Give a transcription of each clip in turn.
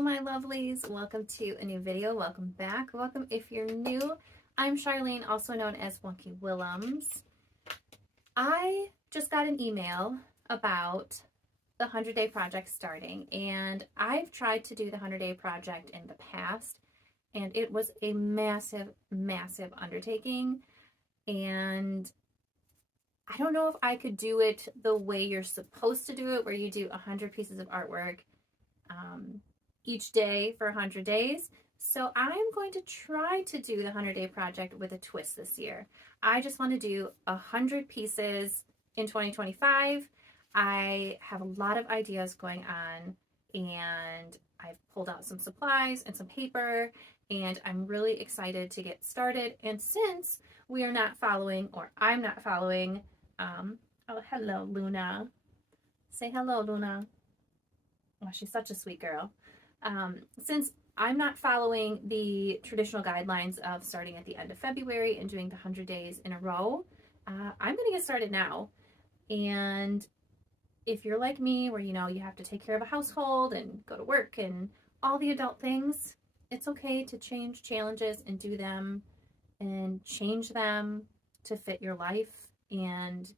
Hello my lovelies, welcome to a new video, welcome back, welcome if you're new. I'm Charlene, also known as Wonky Willems. I just got an email about the 100-day project starting, and I've tried to do the 100-day project in the past, and it was a massive undertaking, and I don't know if I could do it the way you're supposed to do it, where you do 100 pieces of artwork each day for 100 days. So I'm going to try to do the 100-day project with a twist this year. I just want to do 100 pieces in 2025. I have a lot of ideas going on, and I've pulled out some supplies and some paper, and I'm really excited to get started. And since we are not following, or I'm not following, oh, hello, Luna. Say hello, Luna. Oh, she's such a sweet girl. Since I'm not following the traditional guidelines of starting at the end of February and doing the 100 days in a row, I'm going to get started now. And if you're like me, where you have to take care of a household and go to work and all the adult things, it's okay to change challenges and do them and change them to fit your life and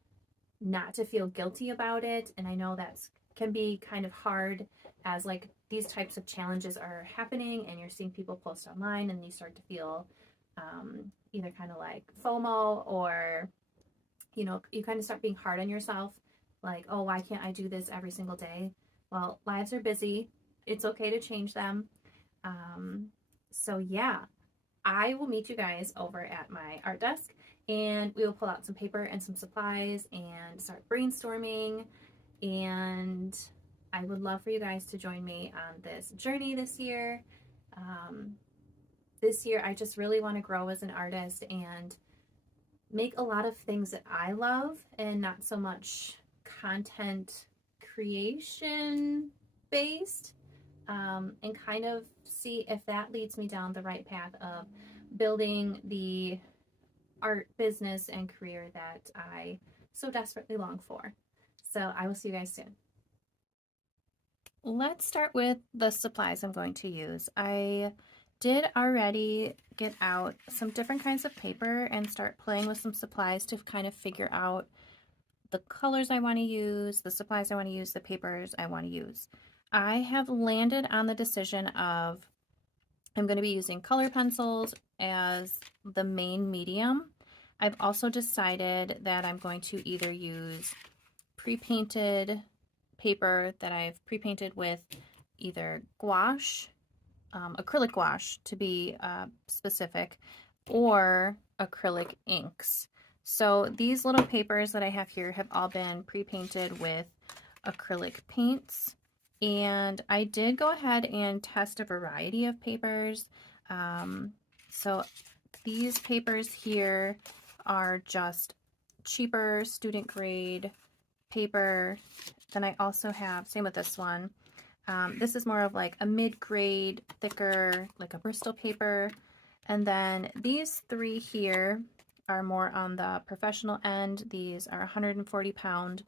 not to feel guilty about it. And I know that can be kind of hard as like these types of challenges are happening and you're seeing people post online, and you start to feel either kind of like FOMO, or you kind of start being hard on yourself, like, oh, why can't I do this every single day? Well, lives are busy. It's okay to change them. So yeah, I will meet you guys over at my art desk, and we will pull out some paper and some supplies and start brainstorming. And I would love for you guys to join me on this journey this year. This year, I just really want to grow as an artist and make a lot of things that I love, and not so much content creation based, and kind of see if that leads me down the right path of building the art business and career that I so desperately long for. So I will see you guys soon. Let's start with the supplies I'm going to use. I did already get out some different kinds of paper and start playing with some supplies to kind of figure out the colors I want to use, the supplies I want to use, the papers I want to use. I have landed on the decision of I'm going to be using color pencils as the main medium. I've also decided that I'm going to either use pre-painted paper that I've pre-painted with either gouache, acrylic gouache to be specific, or acrylic inks. So these little papers that I have here have all been pre-painted with acrylic paints, and I did go ahead and test a variety of papers. So these papers here are just cheaper student grade paper. Then I also have, same with this one, this is more of like a mid-grade, thicker, like a Bristol paper. And then these three here are more on the professional end. These are 140-pound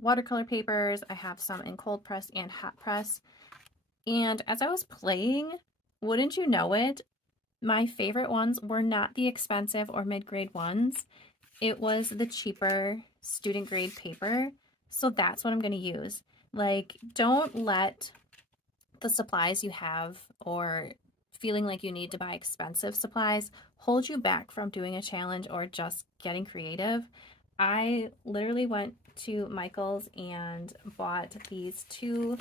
watercolor papers. I have some in cold press and hot press. And as I was playing, wouldn't you know it, my favorite ones were not the expensive or mid-grade ones. It was the cheaper student grade paper. So that's what I'm going to use. Like, don't let the supplies you have or feeling like you need to buy expensive supplies hold you back from doing a challenge or just getting creative. I literally went to Michael's and bought these two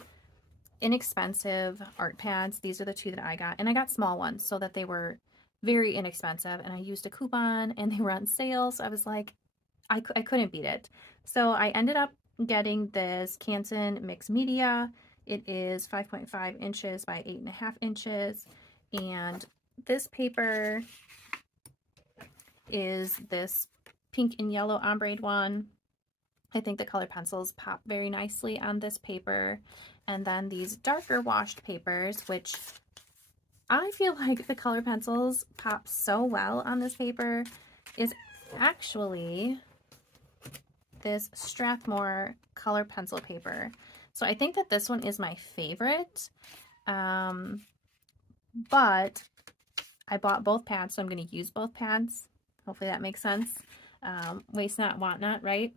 inexpensive art pads. These are the two that I got, and I got small ones so that they were very inexpensive, and I used a coupon and they were on sale, so I was like, I couldn't beat it. So I ended up getting this Canson mixed media. It is 5.5 inches by 8.5 inches, and this paper is this pink and yellow ombre one. I think the color pencils pop very nicely on this paper. And then these darker washed papers, which I feel like the color pencils pop so well on this paper, is actually this Strathmore color pencil paper. So I think that this one is my favorite. But I bought both pads, so I'm going to use both pads. Hopefully that makes sense. Waste not, want not, right?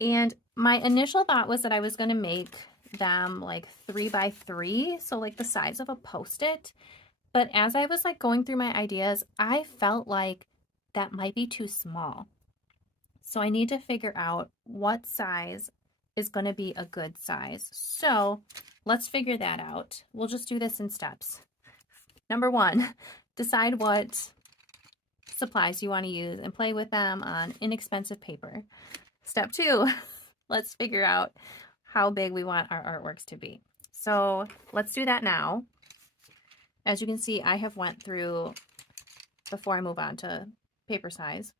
And my initial thought was that I was going to make them like 3x3, so like the size of a Post-it. But as I was like going through my ideas, I felt like that might be too small. So I need to figure out what size is going to be a good size. So let's figure that out. We'll just do this in steps. Number one, decide what supplies you want to use and play with them on inexpensive paper. Step two, let's figure out how big we want our artworks to be. So let's do that now. As you can see, I have went through, before I move on to paper size,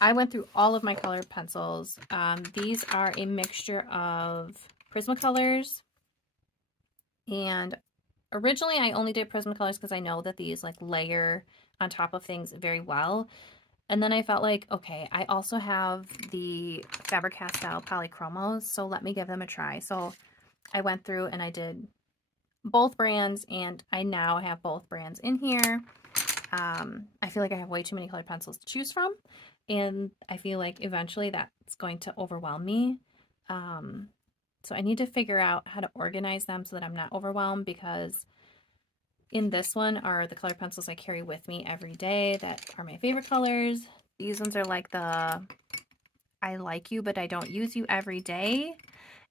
I went through all of my colored pencils. These are a mixture of Prismacolors, and originally I only did Prismacolors because I know that these like layer on top of things very well. And then I felt like, okay, I also have the Faber-Castell Polychromos, so let me give them a try. So I went through and I did both brands, and I now have both brands in here. I feel like I have way too many colored pencils to choose from, and I feel like eventually that's going to overwhelm me. So I need to figure out how to organize them so that I'm not overwhelmed, because in this one are the colored pencils I carry with me every day that are my favorite colors. These ones are like the I like you, but I don't use you every day.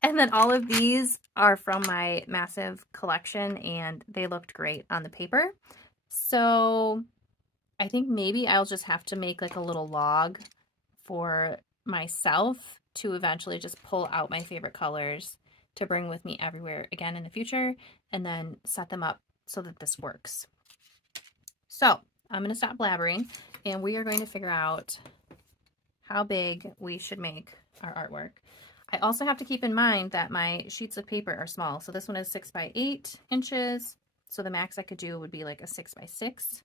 And then all of these are from my massive collection, and they looked great on the paper. So I think maybe I'll just have to make like a little log for myself to eventually just pull out my favorite colors to bring with me everywhere again in the future, and then set them up so that this works. So I'm going to stop blabbering, and we are going to figure out how big we should make our artwork. I also have to keep in mind that my sheets of paper are small. So this one is 6x8 inches. So the max I could do would be like a 6x6,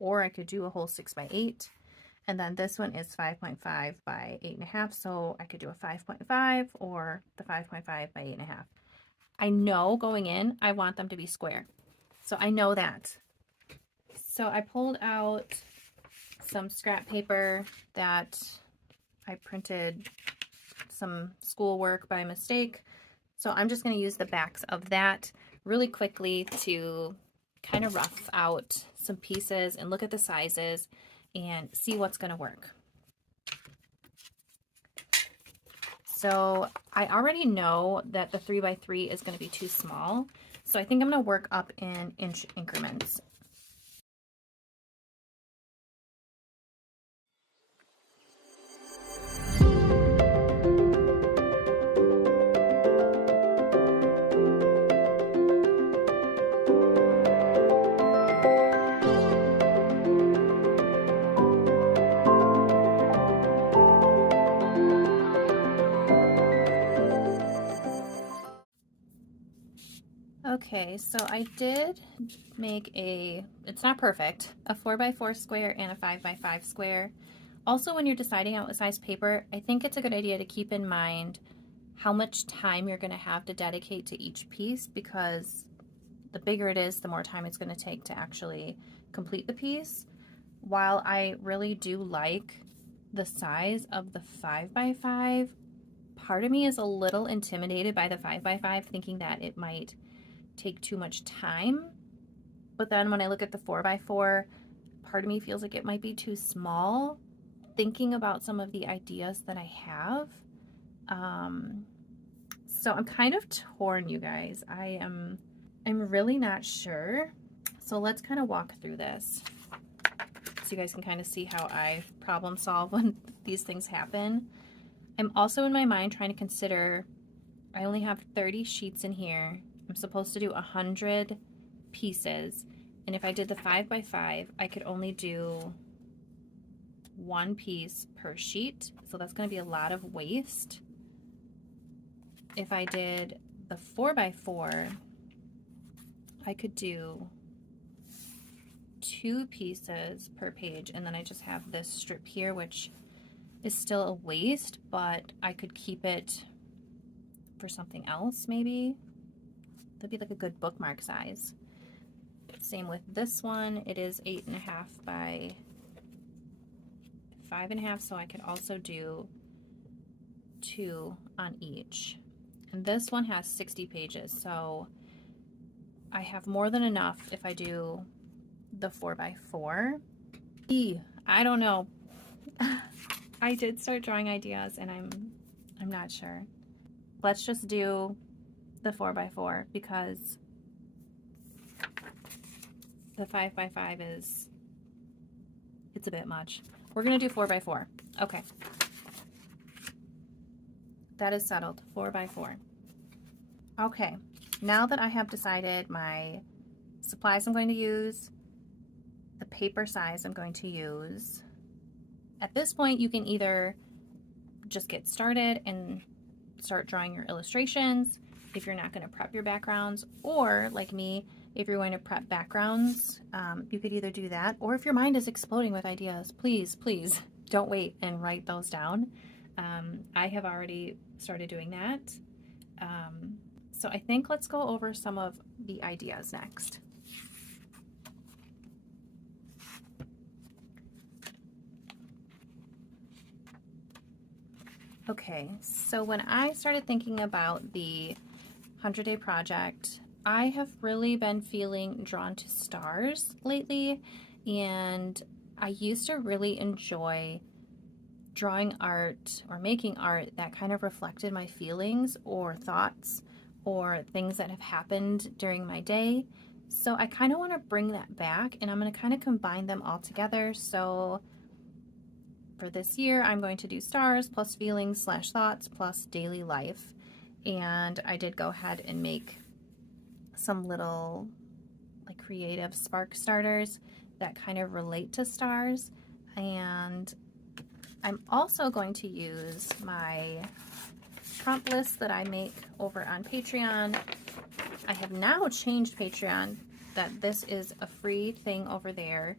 or I could do a whole 6x8. And then this one is 5.5 by 8.5. So I could do a 5.5 or the 5.5 by 8.5. I know going in, I want them to be square. So I know that. So I pulled out some scrap paper that I printed some schoolwork by mistake. So I'm just going to use the backs of that really quickly to kind of rough out some pieces and look at the sizes and see what's going to work. So I already know that the 3x3 is going to be too small. So I think I'm going to work up in inch increments. Okay, so I did make it's not perfect, a 4x4 square and a 5x5 square. Also, when you're deciding out what size paper, I think it's a good idea to keep in mind how much time you're going to have to dedicate to each piece, because the bigger it is, the more time it's going to take to actually complete the piece. While I really do like the size of the 5x5, part of me is a little intimidated by the 5x5, thinking that it might take too much time. But then when I look at the 4x4, part of me feels like it might be too small, thinking about some of the ideas that I have. So I'm kind of torn, you guys. I'm really not sure. So let's kind of walk through this so you guys can kind of see how I problem solve when these things happen. I'm also in my mind trying to consider, I only have 30 sheets in here. I'm supposed to do 100 pieces, and if I did the 5x5, I could only do one piece per sheet, so that's going to be a lot of waste. If I did the 4x4, I could do 2 pieces per page, and then I just have this strip here, which is still a waste, but I could keep it for something else maybe. that'd be like a good bookmark size. Same with this one. It is 8.5 by 5.5, so I could also do 2 on each. And this one has 60 pages, so I have more than enough if I do the 4x4. I don't know. I did start drawing ideas and I'm not sure. Let's just do the 4x4 because the 5x5 it's a bit much. We're gonna do 4x4. Okay. That is settled. 4x4. Okay. Now that I have decided my supplies I'm going to use, the paper size I'm going to use, at this point you can either just get started and start drawing your illustrations if you're not going to prep your backgrounds, or like me, if you're going to prep backgrounds, you could either do that, or if your mind is exploding with ideas, please don't wait and write those down. I have already started doing that. So I think let's go over some of the ideas next. Okay, so when I started thinking about the 100-day project, I have really been feeling drawn to stars lately, and I used to really enjoy drawing art or making art that kind of reflected my feelings or thoughts or things that have happened during my day. So I kind of want to bring that back, and I'm going to kind of combine them all together. So for this year, I'm going to do stars plus feelings / thoughts plus daily life. And I did go ahead and make some little like creative spark starters that kind of relate to stars. And I'm also going to use my prompt list that I make over on Patreon. I have now changed Patreon that this is a free thing over there.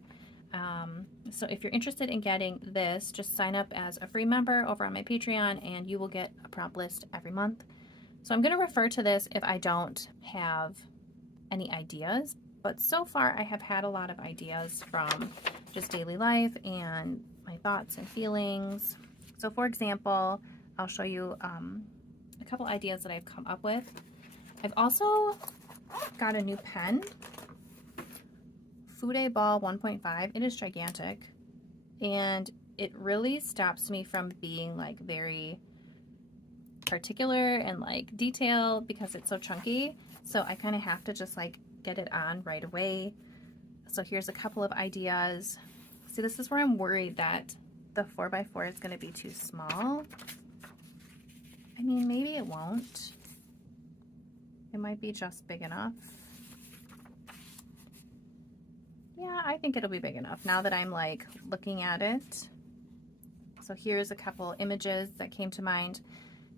So if you're interested in getting this, just sign up as a free member over on my Patreon and you will get a prompt list every month. So I'm going to refer to this if I don't have any ideas, but so far I have had a lot of ideas from just daily life and my thoughts and feelings. So for example, I'll show you a couple ideas that I've come up with. I've also got a new pen, Fude Ball 1.5. It is gigantic, and it really stops me from being like very particular and like detailed because it's so chunky. So I kind of have to just like get it on right away. So here's a couple of ideas. See, this is where I'm worried that the 4x4 is going to be too small. I mean, maybe it won't. It might be just big enough. Yeah, I think it'll be big enough now that I'm like looking at it. So here's a couple images that came to mind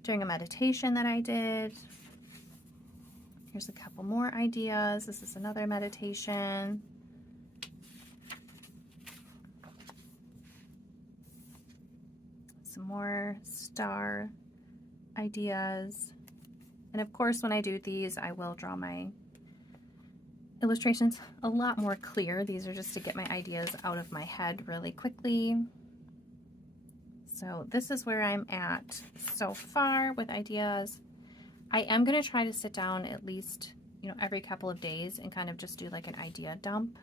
during a meditation that I did. Here's a couple more ideas. This is another meditation. Some more star ideas. And of course, when I do these, I will draw my illustrations a lot more clear. These are just to get my ideas out of my head really quickly. So this is where I'm at so far with ideas. I am going to try to sit down at least, every couple of days and kind of just do like an idea dump.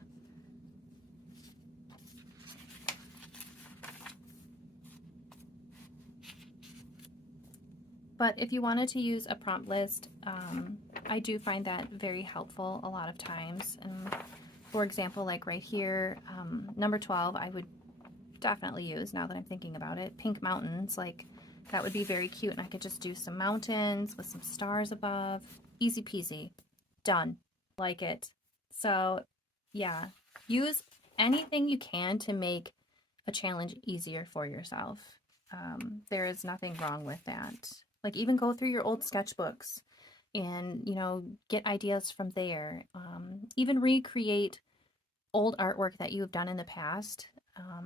But if you wanted to use a prompt list, I do find that very helpful a lot of times. And for example, like right here, number 12, I would definitely use, now that I'm thinking about it, pink mountains. Like that would be very cute, and I could just do some mountains with some stars above. Easy peasy. Done. Like it. So yeah, use anything you can to make a challenge easier for yourself. There is nothing wrong with that. Like even go through your old sketchbooks and, get ideas from there. Even recreate old artwork that you have done in the past.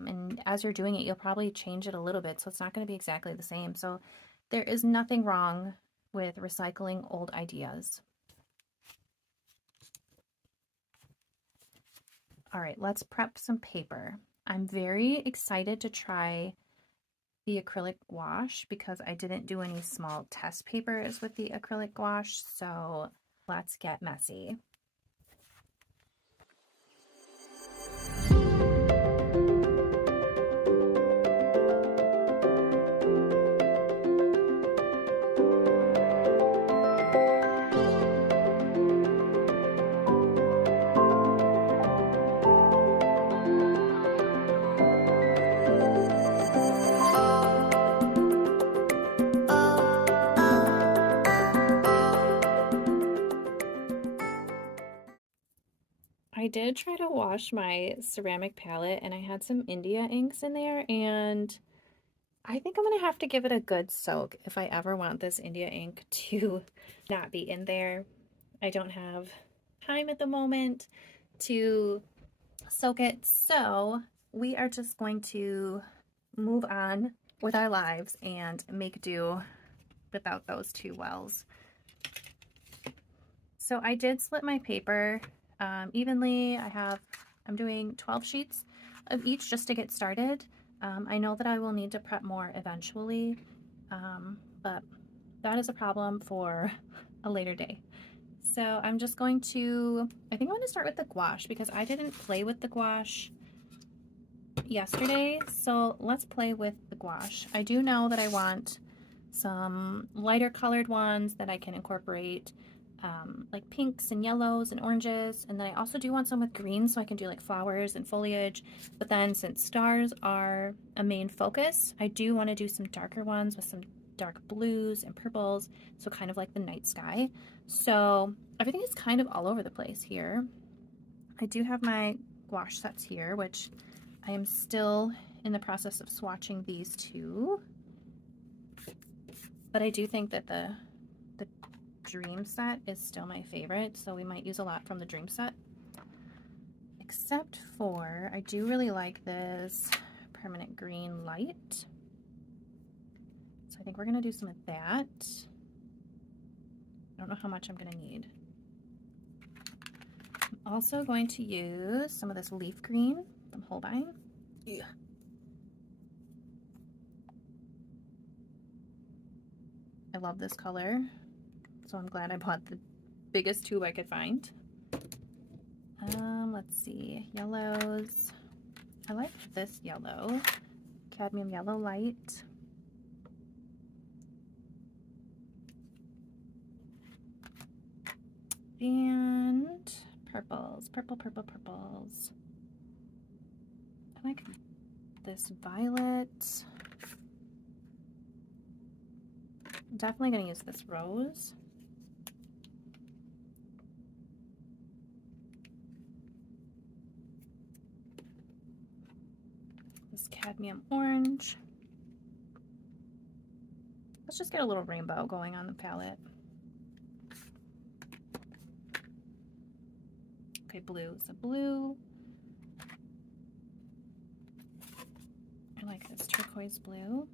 And as you're doing it, you'll probably change it a little bit, so it's not going to be exactly the same. So there is nothing wrong with recycling old ideas. All right, let's prep some paper. I'm very excited to try the acrylic gouache because I didn't do any small test papers with the acrylic gouache, so let's get messy. I did try to wash my ceramic palette and I had some India inks in there, and I think I'm going to have to give it a good soak if I ever want this India ink to not be in there. I don't have time at the moment to soak it, so we are just going to move on with our lives and make do without those two wells. So I did split my paper evenly. I'm doing 12 sheets of each just to get started. I know that I will need to prep more eventually, but that is a problem for a later day. So I'm just going to, I think I'm going to start with the gouache because I didn't play with the gouache yesterday. So let's play with the gouache. I do know that I want some lighter colored ones that I can incorporate like pinks and yellows and oranges, and then I also do want some with green so I can do like flowers and foliage. But then since stars are a main focus, I do want to do some darker ones with some dark blues and purples, so kind of like the night sky. So everything is kind of all over the place here. I do have my gouache sets here, which I am still in the process of swatching these two, but I do think that the dream set is still my favorite, so we might use a lot from the dream set, except for I do really like this permanent green light, so I think we're gonna do some of that. I don't know how much I'm gonna need. I'm also going to use some of this leaf green from Holbein. Yeah. I love this color, so I'm glad I bought the biggest tube I could find. Let's see, yellows. I like this yellow, cadmium yellow light. And purples, purples. I like this violet. I'm definitely gonna use this rose. This cadmium orange. Let's just get a little rainbow going on the palette. Okay, blue. So blue. I like this turquoise blue.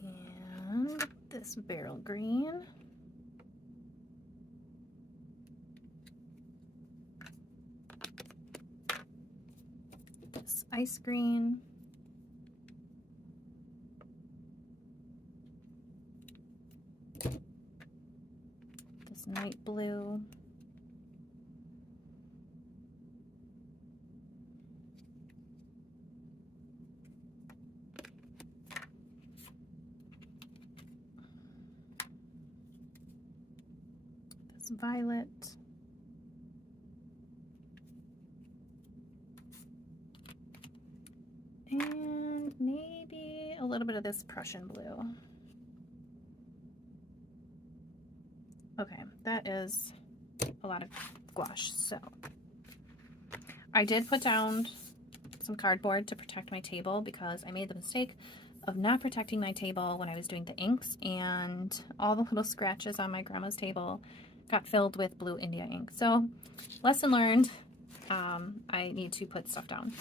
And this beryl green. This ice green. This night blue. This violet. And maybe a little bit of this Prussian blue. Okay, that is a lot of gouache. So I did put down some cardboard to protect my table because I made the mistake of not protecting my table when I was doing the inks, and all the little scratches on my grandma's table got filled with blue India ink. So lesson learned, I need to put stuff down.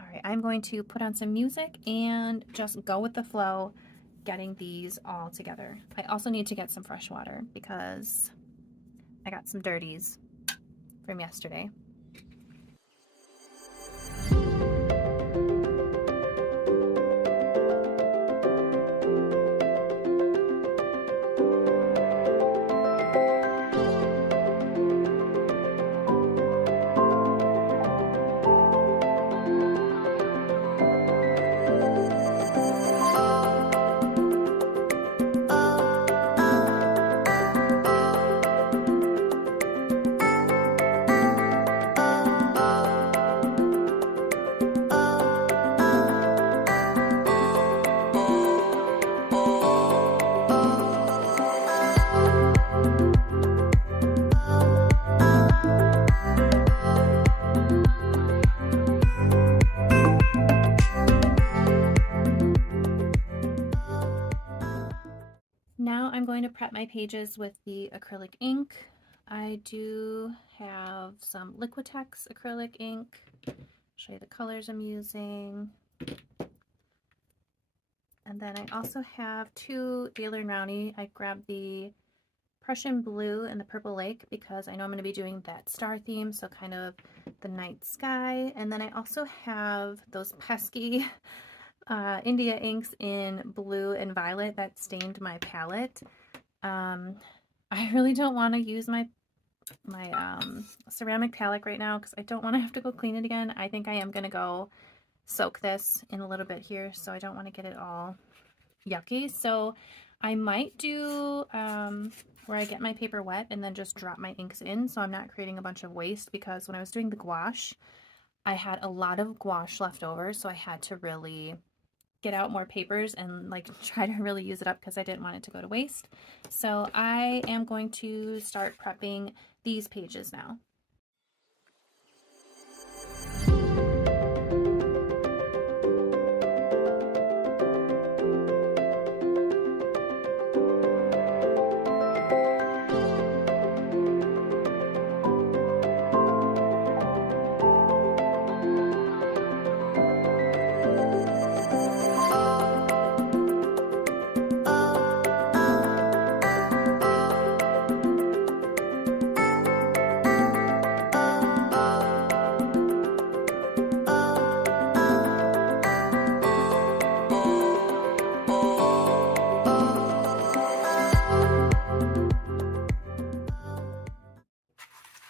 All right, I'm going to put on some music and just go with the flow getting these all together. I also need to get some fresh water because I got some dirties from yesterday. Now I'm going to prep my pages with the acrylic ink. I do have some Liquitex acrylic ink. Show you the colors I'm using. And then I also have two Daler and Rowney. I grabbed the Prussian blue and the Purple Lake because I know I'm going to be doing that star theme, so kind of the night sky. And then I also have those pesky India inks in blue and violet that stained my palette. I really don't want to use my ceramic palette right now because I don't want to have to go clean it again. I think I am going to go soak this in a little bit here, so I don't want to get it all yucky. So I might do where I get my paper wet and then just drop my inks in, so I'm not creating a bunch of waste, because when I was doing the gouache, I had a lot of gouache left over, so I had to really get out more papers and like try to really use it up because I didn't want it to go to waste. So I am going to start prepping these pages now.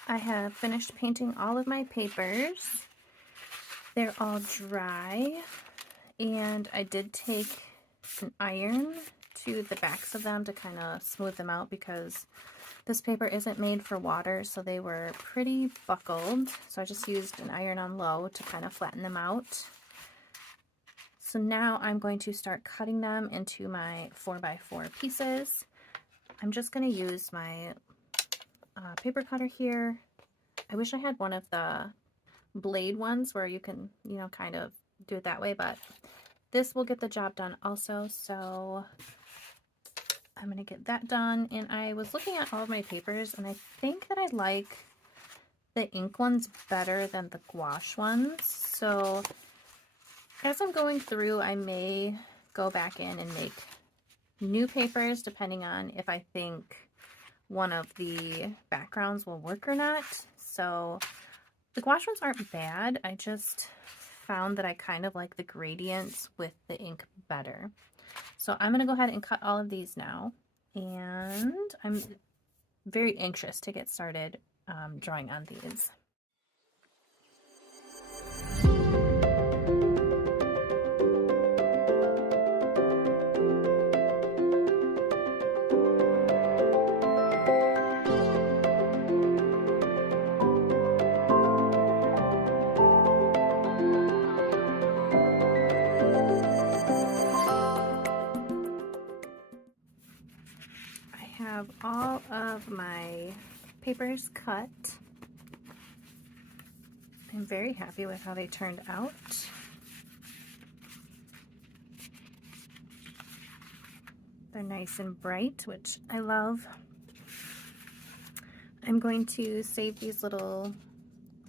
I have finished painting all of my papers. They're all dry, and I did take an iron to the backs of them to kind of smooth them out because this paper isn't made for water, so they were pretty buckled. So I just used an iron on low to kind of flatten them out. So now I'm going to start cutting them into my 4x4 pieces. I'm just going to use my paper cutter here. I wish I had one of the blade ones where you can, you know, kind of do it that way, but this will get the job done also. So I'm going to get that done. And I was looking at all of my papers, and I think that I like the ink ones better than the gouache ones. So as I'm going through, I may go back in and make new papers depending on if I think one of the backgrounds will work or not. So the gouache ones aren't bad. I just found that I kind of like the gradients with the ink better. So I'm going to go ahead and cut all of these now. And I'm very anxious to get started drawing on these. Have all of my papers cut. I'm very happy with how they turned out. They're nice and bright, which I love. I'm going to save these little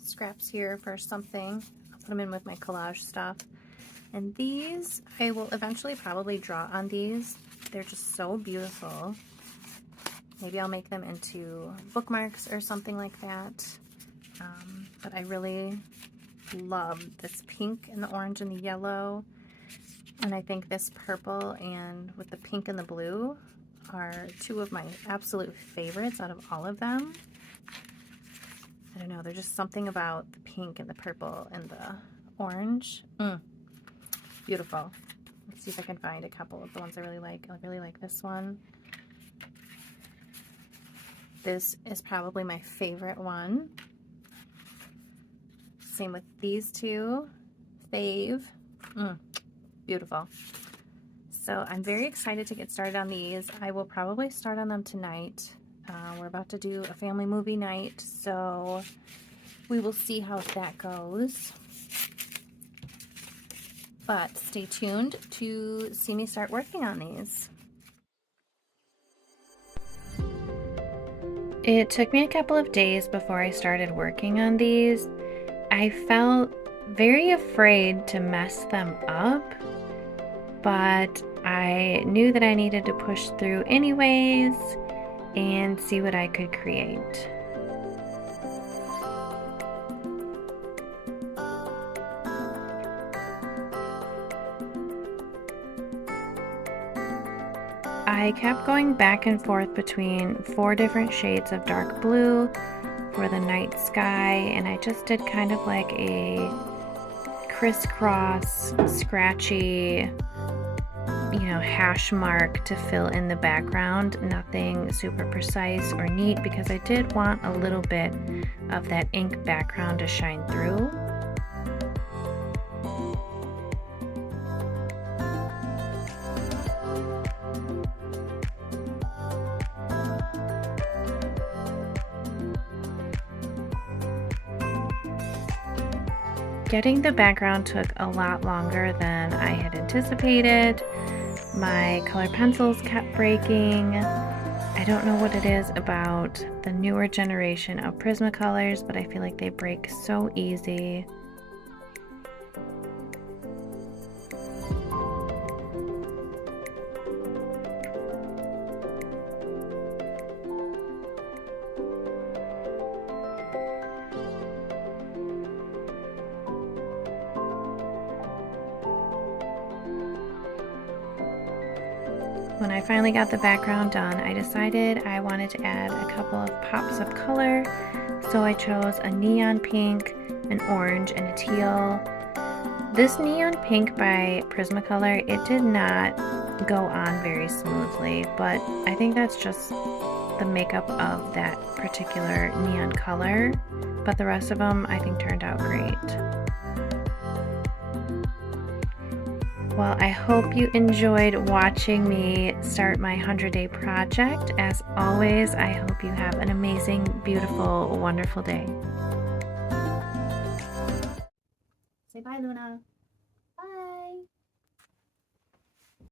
scraps here for something. I'll put them in with my collage stuff. And these, I will eventually probably draw on these. They're just so beautiful. Maybe I'll make them into bookmarks or something like that. But I really love this pink and the orange and the yellow. And I think this purple and with the pink and the blue are two of my absolute favorites out of all of them. I don't know, there's just something about the pink and the purple and the orange. Beautiful. Let's see if I can find a couple of the ones I really like. I really like this one. This is probably my favorite one. Same with these two. Fave. Beautiful. So I'm very excited to get started on these. I will probably start on them tonight. We're about to do a family movie night, so we will see how that goes. But stay tuned to see me start working on these. It took me a couple of days before I started working on these. I felt very afraid to mess them up, but I knew that I needed to push through anyways and see what I could create. I kept going back and forth between 4 different shades of dark blue for the night sky, and I just did kind of like a crisscross, scratchy, hash mark to fill in the background. Nothing super precise or neat because I did want a little bit of that ink background to shine through. Getting the background took a lot longer than I had anticipated. My color pencils kept breaking. I don't know what it is about the newer generation of Prismacolors, but I feel like they break so easy. When I finally got the background done, I decided I wanted to add a couple of pops of color, so I chose a neon pink, an orange, and a teal. This neon pink by Prismacolor, it did not go on very smoothly, but I think that's just the makeup of that particular neon color, but the rest of them I think turned out great. Well, I hope you enjoyed watching me start my 100-day project. As always, I hope you have an amazing, beautiful, wonderful day. Say bye, Luna.